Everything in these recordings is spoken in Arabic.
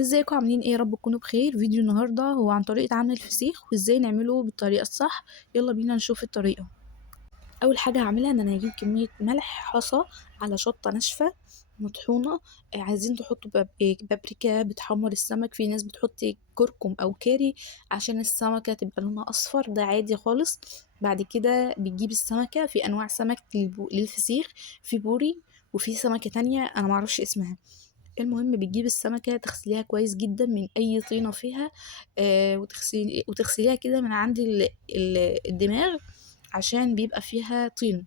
ازيكم عاملين ايه؟ يا رب تكونوا بخير. فيديو النهارده هو عن طريقه عمل الفسيخ وازاي نعمله بالطريقه الصح. يلا بينا نشوف الطريقه. اول حاجه هعملها ان انا هجيب كميه ملح حصى على شطه ناشفه مطحونه. عايزين تحطوا بابريكا بتحمر السمك، في ناس بتحط كركم او كاري عشان السمكه تبقى لونها اصفر، ده عادي خالص. بعد كده بتجيب السمكه، في انواع سمك للفسيخ، في بوري وفي سمكه تانية انا معرفش اسمها. المهم بتجيب السمكة تغسليها كويس جدا من أي طينة فيها، وتغسليها كده من عند الدماغ عشان بيبقى فيها طين.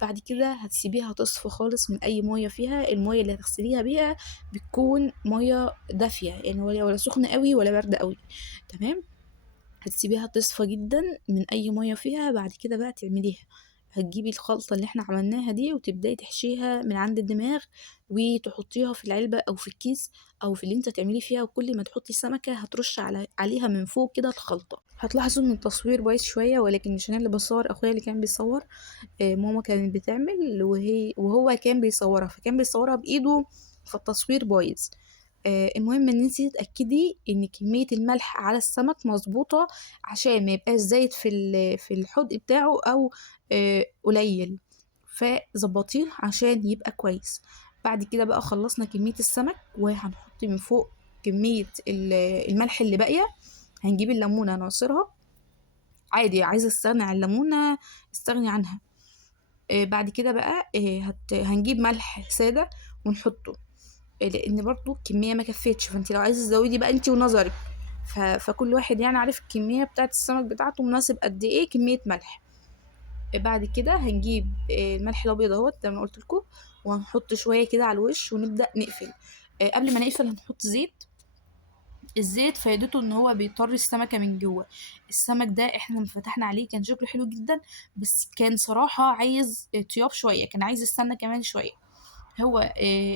بعد كده هتسيبيها تصفى خالص من أي مية فيها. المية اللي هتغسليها بيها بتكون مية دافية، يعني ولا سخنة قوي ولا باردة قوي. تمام. هتسيبيها تصفى جدا من اي ميه فيها. بعد كده بقى تعمليها، هتجيبي الخلطة اللي احنا عملناها دي وتبدأي تحشيها من عند الدماغ وتحطيها في العلبة او في الكيس او في اللي انت تعمليه فيها. وكل ما تحطي سمكة هترش عليها من فوق كده الخلطة. هتلاحظوا ان التصوير بايظ شوية، ولكن مش انا اللي بصور، اخويا اللي كان بيصور. ماما كانت بتعمل وهو كان بيصورها، فكان بيصورها بايده، فالتصوير بايظ. المهم ان انتي تتاكدي ان كميه الملح على السمك مظبوطه عشان ما يبقاش زايد في الحدق بتاعه او قليل، فظبطيه عشان يبقى كويس. بعد كده بقى خلصنا كميه السمك وهنحط من فوق كميه الملح اللي باقيه. هنجيب الليمونه نعصرها عادي، عايزه تستغني عن الليمونه استغني عنها. بعد كده بقى هنجيب ملح ساده ونحطه، لان برضو الكميه ما كفتش، فانت لو عايزه تزودي بقى انت ونظرك. فكل واحد يعني عارف الكميه بتاعه السمك بتاعته مناسب قد ايه كميه ملح. بعد كده هنجيب الملح الابيض اهوت زي ما قلت لكم، وهنحط شويه كده على الوش ونبدا نقفل. قبل ما نقفل هنحط زيت. الزيت فايدته ان هو بيطري السمكه من جوه. السمك ده احنا لما فتحنا عليه كان شكله حلو جدا، بس كان صراحه عايز طياب شويه، كان عايز السمنه كمان شويه. هو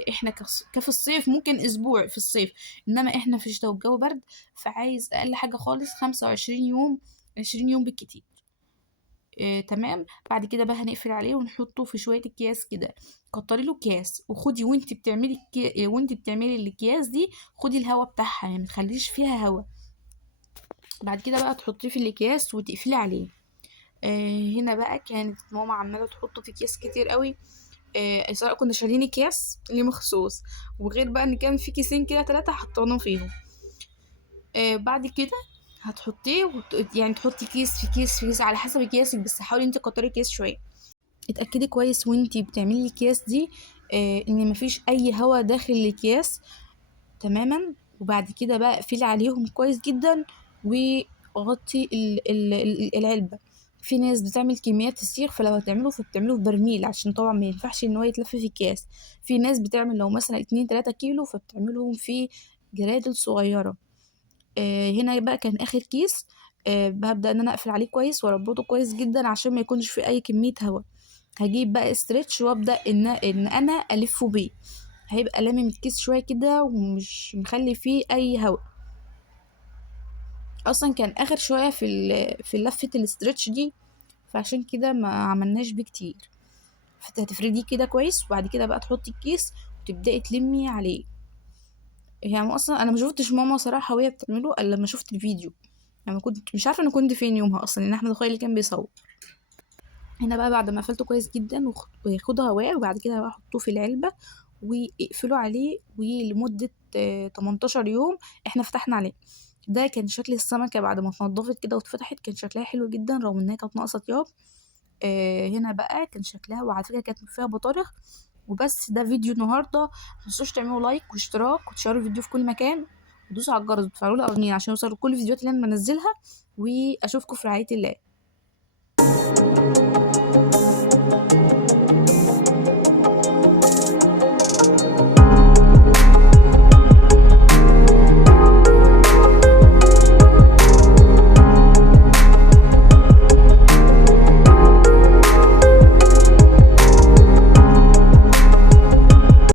احنا كفي الصيف ممكن اسبوع في الصيف، انما احنا في الشتاء والجو برد، فعايز اقل حاجة خالص 25 يوم، 20 يوم بالكتير. تمام. بعد كده بقى هنقفل عليه ونحطه في شوية اكياس كده. كتري له اكياس وخدي وانت بتعملي الاكياس دي، خدي الهوا بتاعها، يعني متخليش فيها هوا. بعد كده بقى تحطيه في الاكياس وتقفلي عليه. هنا بقى كانت ماما عمالة تحطه في اكياس كتير قوي. صراحة كنا شارين اكياس ليه مخصوص، وغير بقى ان كان في كيسين كده 3 حطيناه فيهم. بعد كده هتحطيه يعني تحطي كيس في كيس في كيس على حسب اكياسك، بس حاولي انت تكتري الكيس شويه. اتاكدي كويس وانتي بتعملي الاكياس دي ان مفيش اي هوا داخل الاكياس تماما. وبعد كده بقى اقفلي عليهم كويس جدا وغطي العلبة. في ناس بتعمل كميات فسيخ، فلو هتعمله فبتعمله في برميل عشان طبعا ما ينفعش ان هو يتلف في اكياس. في ناس بتعمل لو مثلا 2-3 كيلو فبتعملهم في جرادل صغيرة. هنا بقى كان اخر كيس. ببدأ ان انا اقفل عليه كويس واربطه كويس جدا عشان ما يكونش في اي كمية هواء. هجيب بقى استرتش وابدأ ان انا الفه بيه. هيبقى لامم الكيس شويه كده ومش مخلي فيه اي هواء. اصلا كان اخر شويه في لفه الاسترتش دي، فعشان كده ما عملناش بيه كتير. هتفرديه كده كويس وبعد كده بقى تحطي الكيس وتبداي تلمي عليه. يعني اصلا انا ما شفتش ماما صراحه وهي بتعمله الا لما شفت الفيديو. لما كنت مش عارفه انا كنت فين يومها اصلا، ان احمد اخويا اللي كان بيصور. هنا بقى بعد ما قفلته كويس جدا وياخد هواء، وبعد كده بقى احطه في العلبه ويقفلوا عليه ولمده 18 يوم. احنا فتحنا عليه. ده كان شكل السمكه بعد ما اتنضفت كده واتفتحت، كان شكلها حلو جدا رغم انها كانت ناقصه طياب. هنا بقى كان شكلها، وعلى فكره كانت فيها بطارخ. وبس ده فيديو النهارده. متنسوش تعملوا لايك واشتراك وتشاركوا الفيديو في كل مكان، ودوسوا على الجرس وتفعلوا الاغنيه عشان يوصلوا كل الفيديوهات اللي انا بنزلها. واشوفكم في رعايه الله.